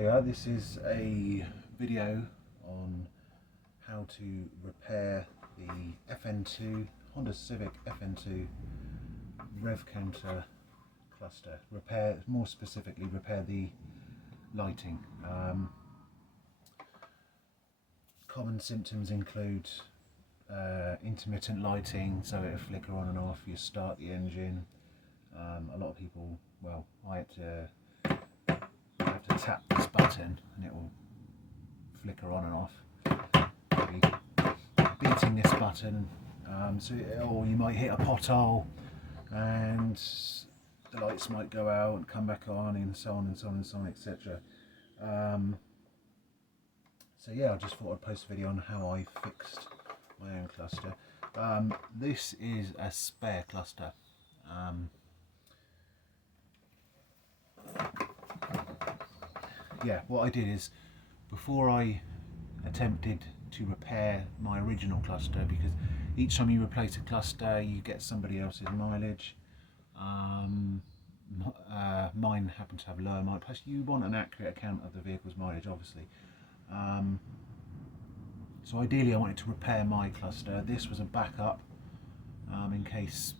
Hiya, this is a video on how to repair the FN2, Honda Civic FN2 rev counter cluster. More specifically, repair the lighting. Common symptoms include intermittent lighting, so it'll flicker on and off. You start the engine. A lot of people, well, I have to tap this button and it will flicker on and off. Maybe beating this button, or you might hit a pothole and the lights might go out and come back on, and so on and so on and so on, etc. So yeah, I just thought I'd post a video on how I fixed my own cluster. This is a spare cluster. Yeah, what I did is, before I attempted to repair my original cluster, because each time you replace a cluster you get somebody else's mileage. Mine happened to have lower mileage, plus you want an accurate account of the vehicle's mileage, obviously. So ideally I wanted to repair my cluster. This was a backup in case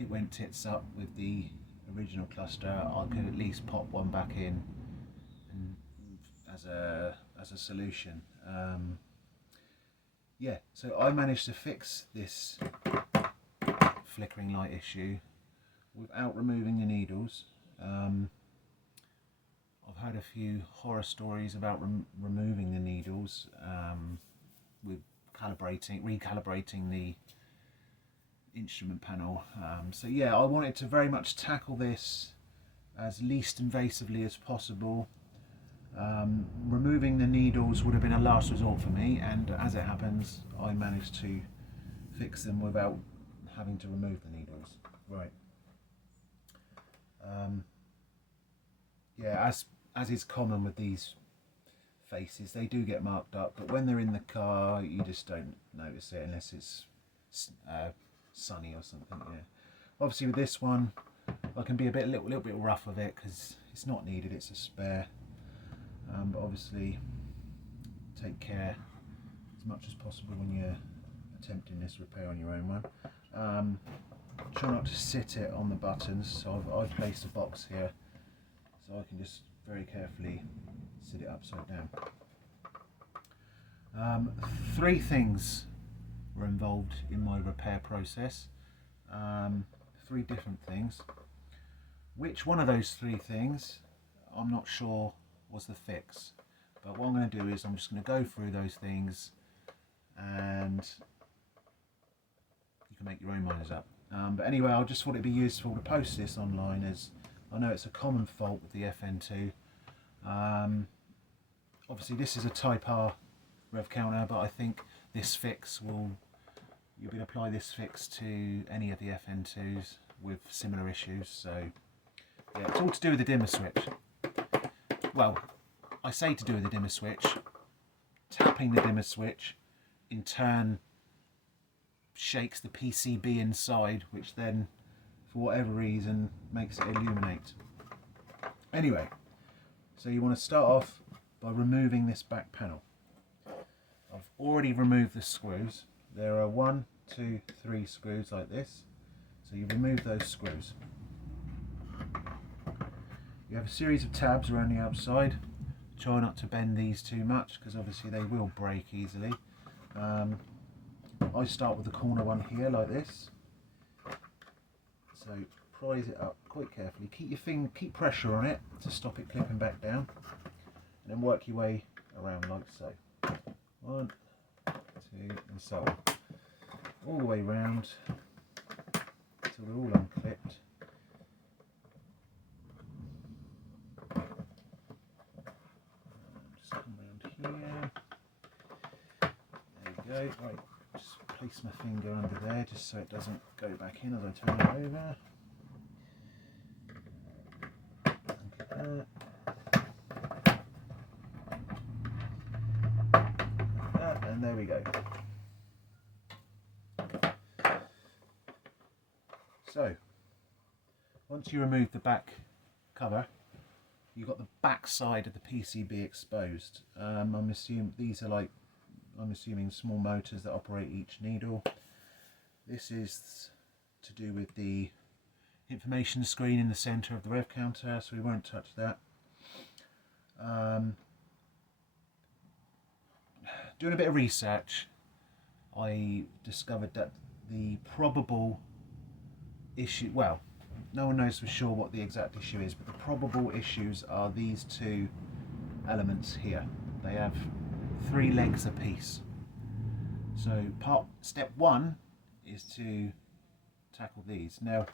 it went tits up with the original cluster. I could at least pop one back in as a solution. Yeah, so I managed to fix this flickering light issue without removing the needles. I've heard a few horror stories about removing the needles with recalibrating the instrument panel. So yeah, I wanted to very much tackle this as least invasively as possible. Removing the needles would have been a last resort for me, and as it happens, I managed to fix them without having to remove the needles. Right. Yeah, as is common with these faces, they do get marked up, but when they're in the car, you just don't notice it unless it's sunny or something. Yeah. Obviously, with this one, I can be a little bit rough with it because it's not needed; it's a spare. But obviously, take care as much as possible when you're attempting this repair on your own one. Try not to sit it on the buttons, so I've placed a box here so I can just very carefully sit it upside down. 3 things were involved in my repair process. 3 different things. Which one of those 3 things, I'm not sure, was the fix, but what I'm going to do is I'm just going to go through those things and you can make your own minds up. But anyway, I just thought it'd be useful to post this online, as I know it's a common fault with the FN2. Obviously this is a Type R rev counter, but I think this fix you'll be able to apply this fix to any of the FN2s with similar issues. So yeah, it's all to do with the dimmer switch. Well, I say to do with the dimmer switch. Tapping the dimmer switch in turn shakes the PCB inside, which then, for whatever reason, makes it illuminate. Anyway, so you want to start off by removing this back panel. I've already removed the screws. There are 1, 2, 3 screws like this. So you remove those screws. You have a series of tabs around the outside. Try not to bend these too much because obviously they will break easily. I start with the corner one here like this. So prise it up quite carefully. Keep pressure on it to stop it clipping back down, and then work your way around like so. 1, 2, and so on. All the way round until they're all unclipped. Right, just place my finger under there just so it doesn't go back in as I turn it over. Like that, and there we go. So, once you remove the back cover, you've got the back side of the PCB exposed. I'm assuming these are like, I'm assuming small motors that operate each needle. This is to do with the information screen in the center of the rev counter, so we won't touch that. Doing a bit of research, I discovered that the probable issue, well, no one knows for sure what the exact issue is, but the probable issues are these two elements here. They have 3 legs apiece. So step 1 is to tackle these. Now,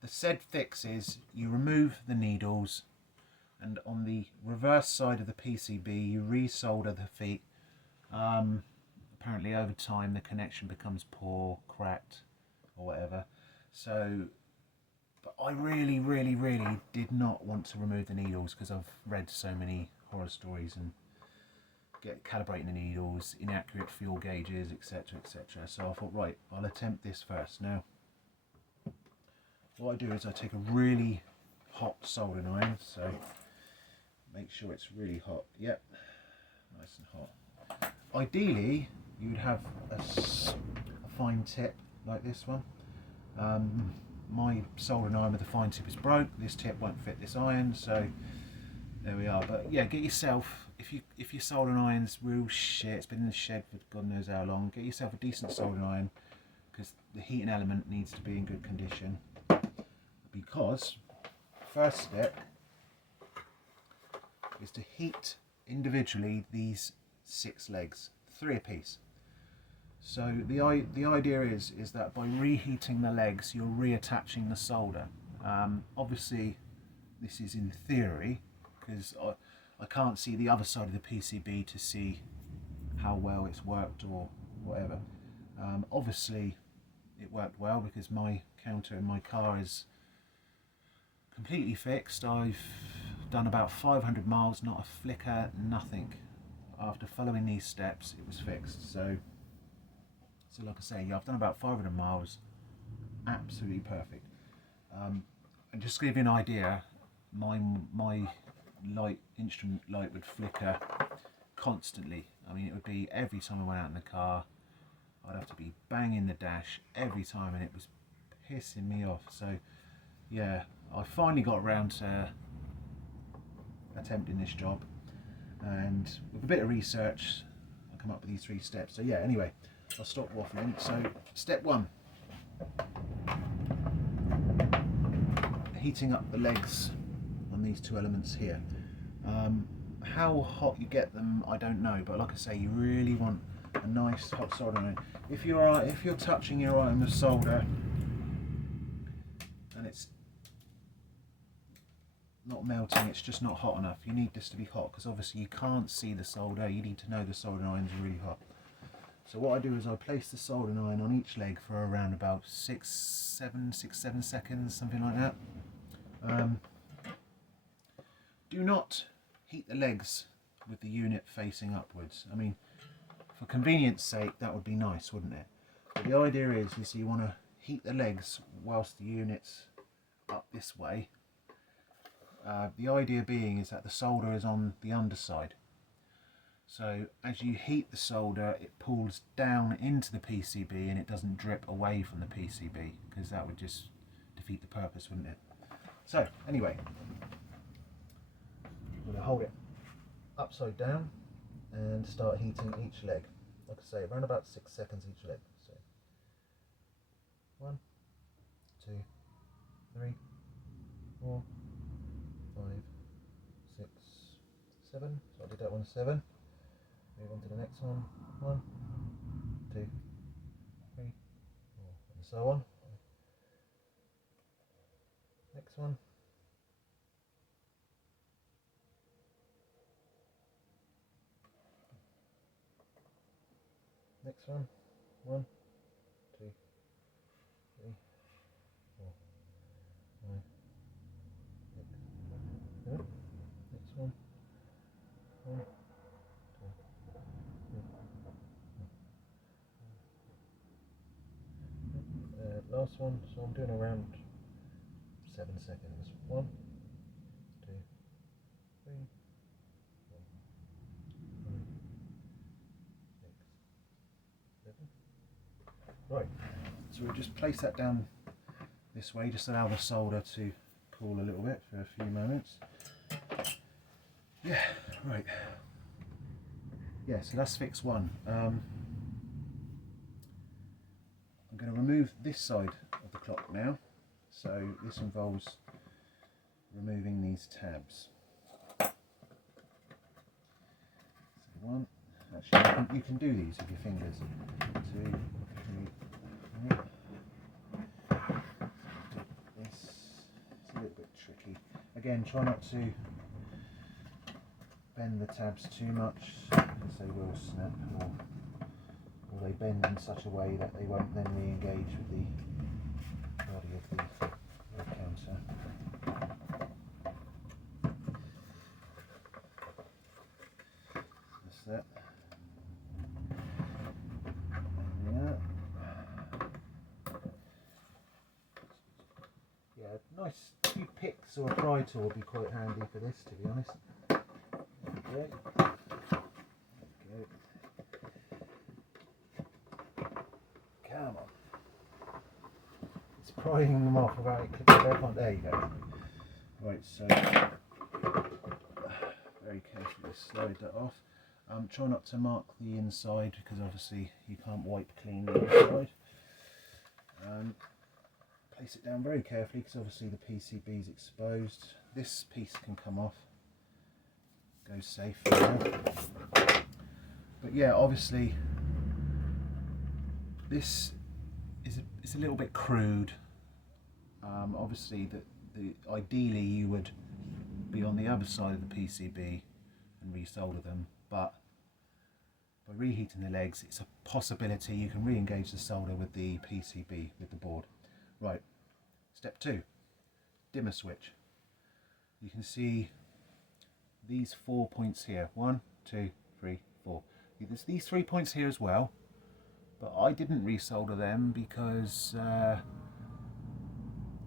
the said fix is you remove the needles, and on the reverse side of the PCB you resolder the feet. Apparently over time the connection becomes poor, cracked or whatever. So, but I really did not want to remove the needles because I've read so many horror stories and calibrating the needles, inaccurate fuel gauges, etc, etc. So I thought, right, I'll attempt this first. Now, what I do is I take a really hot soldering iron, so make sure it's really hot. Yep, nice and hot. Ideally, you would have a fine tip like this one. My soldering iron with the fine tip is broke. This tip won't fit this iron, so there we are. But yeah, get yourself, if your soldering iron's real shit, it's been in the shed for God knows how long, get yourself a decent soldering iron, because the heating element needs to be in good condition. Because first step is to heat individually these 6 legs, 3 apiece. So the idea is that by reheating the legs, you're reattaching the solder. Obviously, this is in theory, because I can't see the other side of the PCB to see how well it's worked or whatever. Obviously, it worked well because my counter in my car is completely fixed. I've done about 500 miles, not a flicker, nothing. After following these steps, it was fixed. So like I say, yeah, I've done about 500 miles, absolutely perfect. And just to give you an idea, my instrument light would flicker constantly. I mean, it would be every time I went out in the car, I'd have to be banging the dash every time, and it was pissing me off. So yeah, I finally got around to attempting this job, and with a bit of research I come up with these 3 steps. So yeah, anyway, I'll stop waffling. So step 1, heating up the legs on these 2 elements here. How hot you get them, I don't know, but like I say, you really want a nice hot soldering iron. If you're touching your iron with solder and it's not melting, it's just not hot enough. You need this to be hot, because obviously you can't see the solder. You need to know the soldering iron's really hot. So what I do is I place the soldering iron on each leg for around about 6-7 seconds, something like that. Do not heat the legs with the unit facing upwards. I mean, for convenience sake, that would be nice, wouldn't it? But the idea is you want to heat the legs whilst the unit's up this way. The idea being is that the solder is on the underside. So as you heat the solder, it pulls down into the PCB and it doesn't drip away from the PCB, because that would just defeat the purpose, wouldn't it? So anyway, I'm going to hold it upside down and start heating each leg. Like I say, around about 6 seconds each leg. So 1, 2, 3, 4, 5, 6, 7. So I did that one 7. Move on to the next one. 1, 2, 3, 4, and so on. Next one. Next one. 1, 2, 3, 4, 5, 6, 7. Next one. 1, 2, 3. Last one. So I'm doing around 7 seconds. 1, Right, so we'll just place that down this way, just allow the solder to cool a little bit for a few moments. Yeah, right. Yeah, so that's fix one. I'm going to remove this side of the clock now. So this involves removing these tabs. So one, actually you can do these with your fingers. 2, 3, 4. This is a little bit tricky. Again, try not to bend the tabs too much, because they will snap, or they bend in such a way that they won't then re-engage with the body of the rev counter. That's that. Yeah, nice few picks or a pry tool would be quite handy for this, to be honest. There we go. Come on. It's prying them off without it clicking back on. There you go. Right, so very carefully slide that off. Try not to mark the inside, because obviously you can't wipe clean the inside. Place it down very carefully, because obviously the PCB is exposed. This piece can come off. Goes safe for now. But yeah, obviously this is a little bit crude. Obviously ideally you would be on the other side of the PCB and resolder them, but by reheating the legs, it's a possibility you can re-engage the solder with the PCB, with the board. Right, step 2, dimmer switch. You can see these 4 points here, 1, 2, 3, 4. There's these 3 points here as well, but I didn't resolder them because I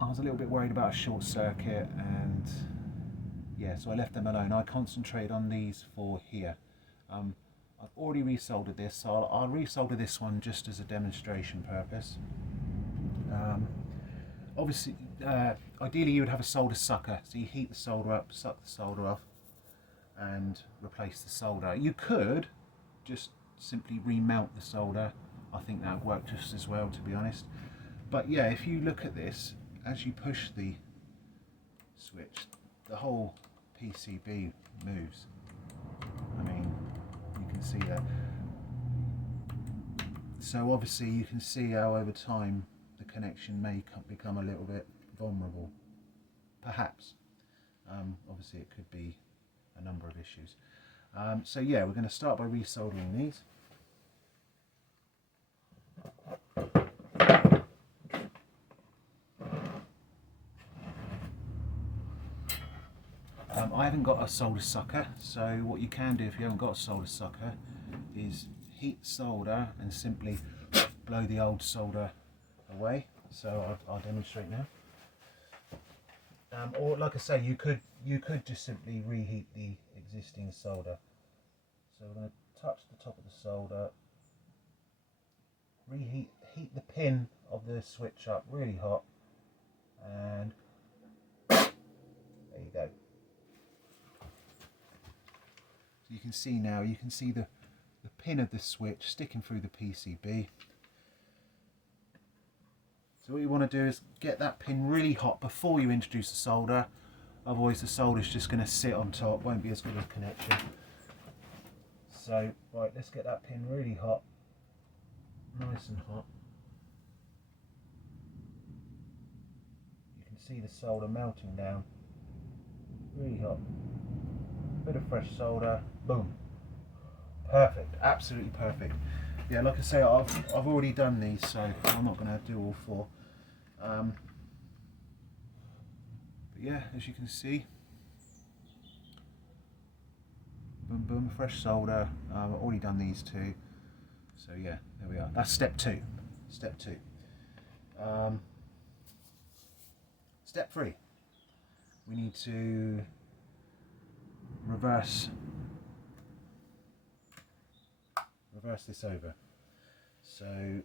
was a little bit worried about a short circuit, and yeah, so I left them alone. I concentrate on these 4 here. I've already resoldered this, so I'll resolder this one just as a demonstration purpose. Obviously, ideally you would have a solder sucker, so you heat the solder up, suck the solder off, and replace the solder. You could just simply remount the solder. I think that would work just as well, to be honest. But yeah, if you look at this, as you push the switch, the whole PCB moves. I mean, you can see that. So obviously you can see how over time the connection may become a little bit vulnerable, perhaps. Obviously it could be a number of issues. So yeah, we're going to start by resoldering these. I haven't got a solder sucker, so what you can do if you haven't got a solder sucker is heat solder and simply blow the old solder away. So I'll demonstrate now. Or like I say, you could just simply reheat the existing solder. So we're going to touch the top of the solder, heat the pin of the switch up really hot, and there you go. So you can see now, you can see the pin of the switch sticking through the PCB. So what you want to do is get that pin really hot before you introduce the solder, otherwise the solder is just going to sit on top, won't be as good a connection. So right, let's get that pin really hot, nice and hot. You can see the solder melting down, really hot. Bit of fresh solder, boom. Perfect, absolutely perfect. Yeah, like I say, I've already done these, so I'm not going to do all 4. But yeah, as you can see, boom, boom, fresh solder. I've already done these 2. So yeah, there we are. That's step 2. Step 2. Step 3. We need to reverse this over. So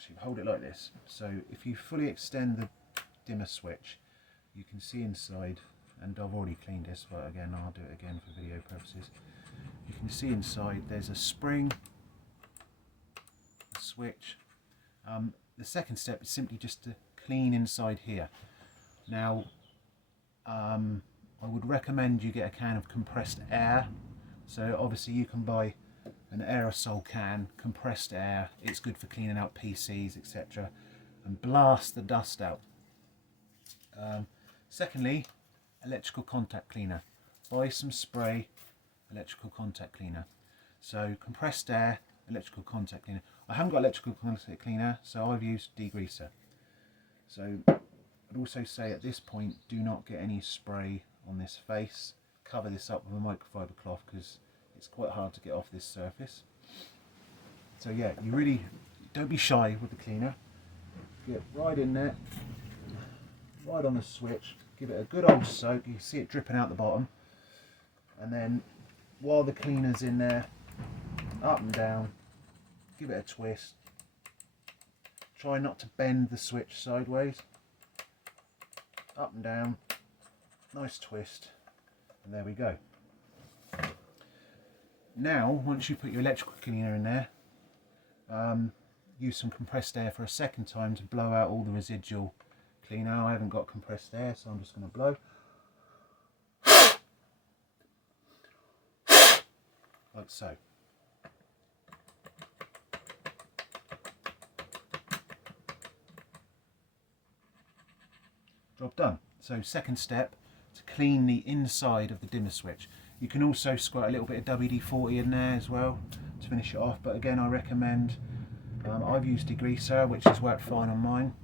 actually hold it like this. So if you fully extend the dimmer switch, you can see inside, and I've already cleaned this, but again I'll do it again for video purposes. You can see inside there's a spring, a switch. The second step is simply just to clean inside here. Now I would recommend you get a can of compressed air. So obviously you can buy an aerosol can, compressed air. It's good for cleaning out PCs, etc. and blast the dust out. Secondly, electrical contact cleaner. Buy some spray electrical contact cleaner. So compressed air, electrical contact cleaner. I haven't got electrical contact cleaner, so I've used degreaser. So I'd also say at this point, do not get any spray on this face. Cover this up with a microfiber cloth because it's quite hard to get off this surface. So yeah, you really don't be shy with the cleaner. Get right in there, right on the switch, give it a good old soak. You can see it dripping out the bottom, and then while the cleaner's in there, up and down, give it a twist. Try not to bend the switch sideways. Up and down, nice twist, and there we go. Now, once you put your electrical cleaner in there, use some compressed air for a second time to blow out all the residual cleaner. I haven't got compressed air, so I'm just going to blow. Like so. Job done. So second step, to clean the inside of the dimmer switch. You can also squirt a little bit of WD-40 in there as well to finish it off, but again I recommend, I've used degreaser, which has worked fine on mine.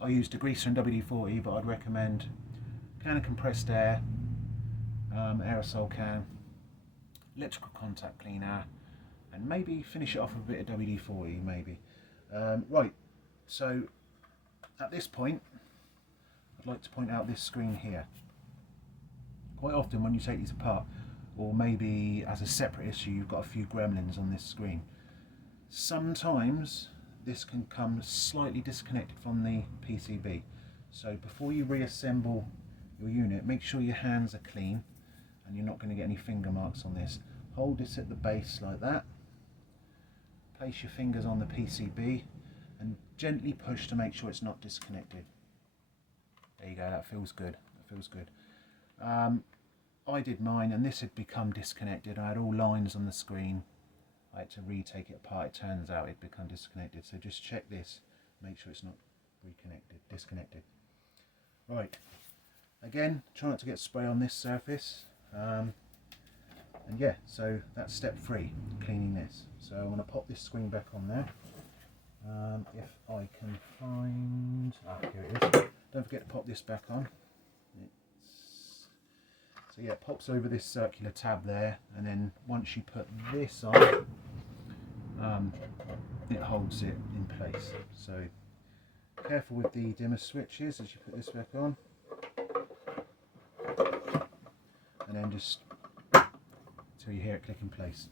I use degreaser and WD-40, but I'd recommend can of compressed air, aerosol can, electrical contact cleaner, and maybe finish it off with a bit of WD-40 maybe. Right, so at this point I'd like to point out this screen here. Quite often when you take these apart, or maybe as a separate issue, you've got a few gremlins on this screen. Sometimes this can come slightly disconnected from the PCB. So before you reassemble your unit, make sure your hands are clean and you're not going to get any finger marks on this. Hold this at the base like that. Place your fingers on the PCB and gently push to make sure it's not disconnected. There you go, that feels good. That feels good. I did mine and this had become disconnected. I had all lines on the screen. I had to retake it apart. It turns out it become disconnected. So just check this, make sure it's not disconnected. Right, again, try not to get spray on this surface. And yeah, so that's step 3, cleaning this. So I'm going to pop this screen back on there. If I can find, here it is. Don't forget to pop this back on. So yeah, it pops over this circular tab there, and then once you put this on, it holds it in place. So careful with the dimmer switches as you put this back on, and then just till you hear it click in place.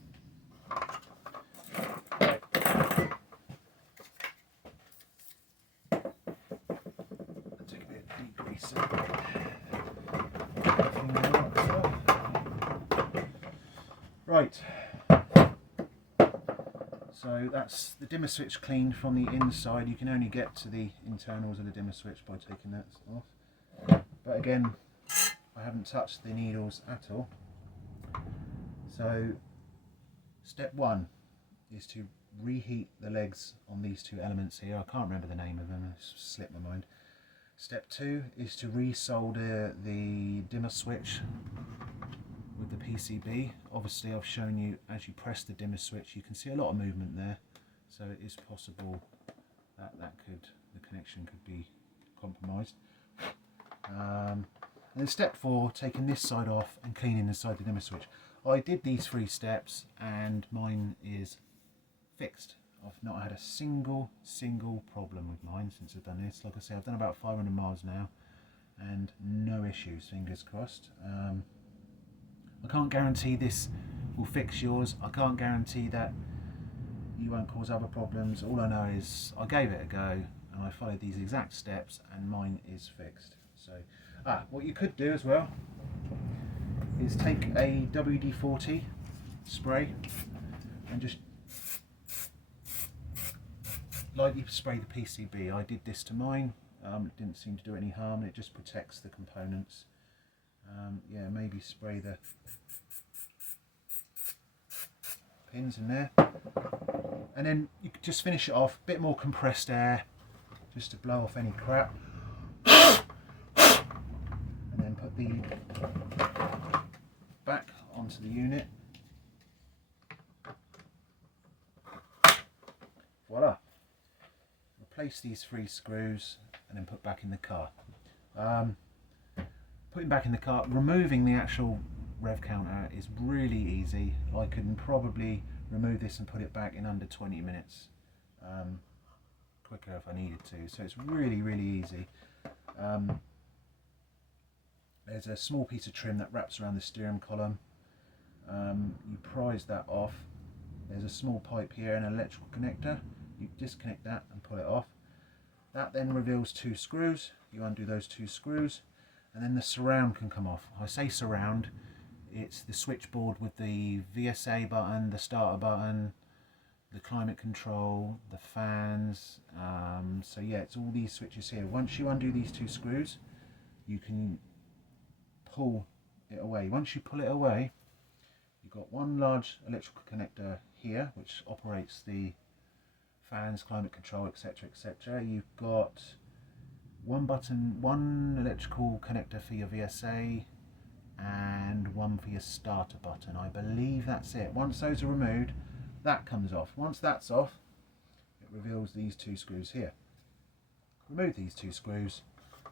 Take a bit of degreaser. Right, so that's the dimmer switch cleaned from the inside. You can only get to the internals of the dimmer switch by taking that off. But again, I haven't touched the needles at all. So step 1 is to reheat the legs on these two elements here. I can't remember the name of them, it's slipped my mind. Step 2 is to resolder the dimmer switch with the PCB. Obviously I've shown you as you press the dimmer switch, you can see a lot of movement there, so it is possible that the connection could be compromised. And then step 4, taking this side off and cleaning inside the dimmer switch. I did these 3 steps and mine is fixed. I've not had a single problem with mine since I've done this. Like I say, I've done about 500 miles now and no issues, fingers crossed. I can't guarantee this will fix yours. I can't guarantee that you won't cause other problems. All I know is I gave it a go and I followed these exact steps and mine is fixed. So what you could do as well is take a WD-40 spray and just lightly spray the PCB. I did this to mine. It didn't seem to do any harm. It just protects the components. Yeah, maybe spray the pins in there, and then you could just finish it off. A bit more compressed air, just to blow off any crap, and then put the back onto the unit. Voila! Replace these 3 screws and then put back in the car. Putting back in the car, removing the actual rev counter is really easy. I can probably remove this and put it back in under 20 minutes, quicker if I needed to. So it's really, really easy. There's a small piece of trim that wraps around the steering column. You prise that off. There's a small pipe here and an electrical connector. You disconnect that and pull it off. That then reveals 2 screws. You undo those 2 screws and then the surround can come off. I say surround, it's the switchboard with the VSA button, the starter button, the climate control, the fans. So yeah, it's all these switches here. Once you undo these 2 screws, you can pull it away. Once you pull it away, you've got one large electrical connector here which operates the fans, climate control, etc, etc. You've got one electrical connector for your VSA and one for your starter button. I believe that's it. Once those are removed, that comes off. Once that's off, it reveals these 2 screws here. Remove these 2 screws,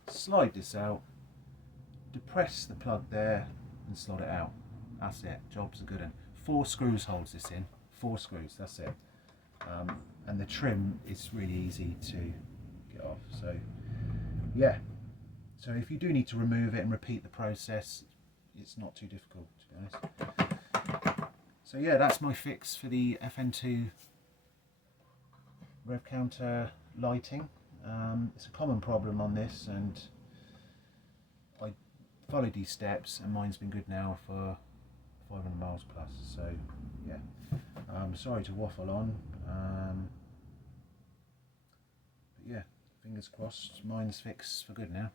slide this out, depress the plug there and slot it out. That's it, job's a good one. 4 screws holds this in, 4 screws, that's it. And the trim is really easy to get off. So yeah, so if you do need to remove it and repeat the process, it's not too difficult, to be honest. So yeah, that's my fix for the FN2 rev counter lighting. It's a common problem on this, and I followed these steps and mine's been good now for 500 miles plus. So yeah, sorry to waffle on, but yeah, fingers crossed mine's fixed for good now.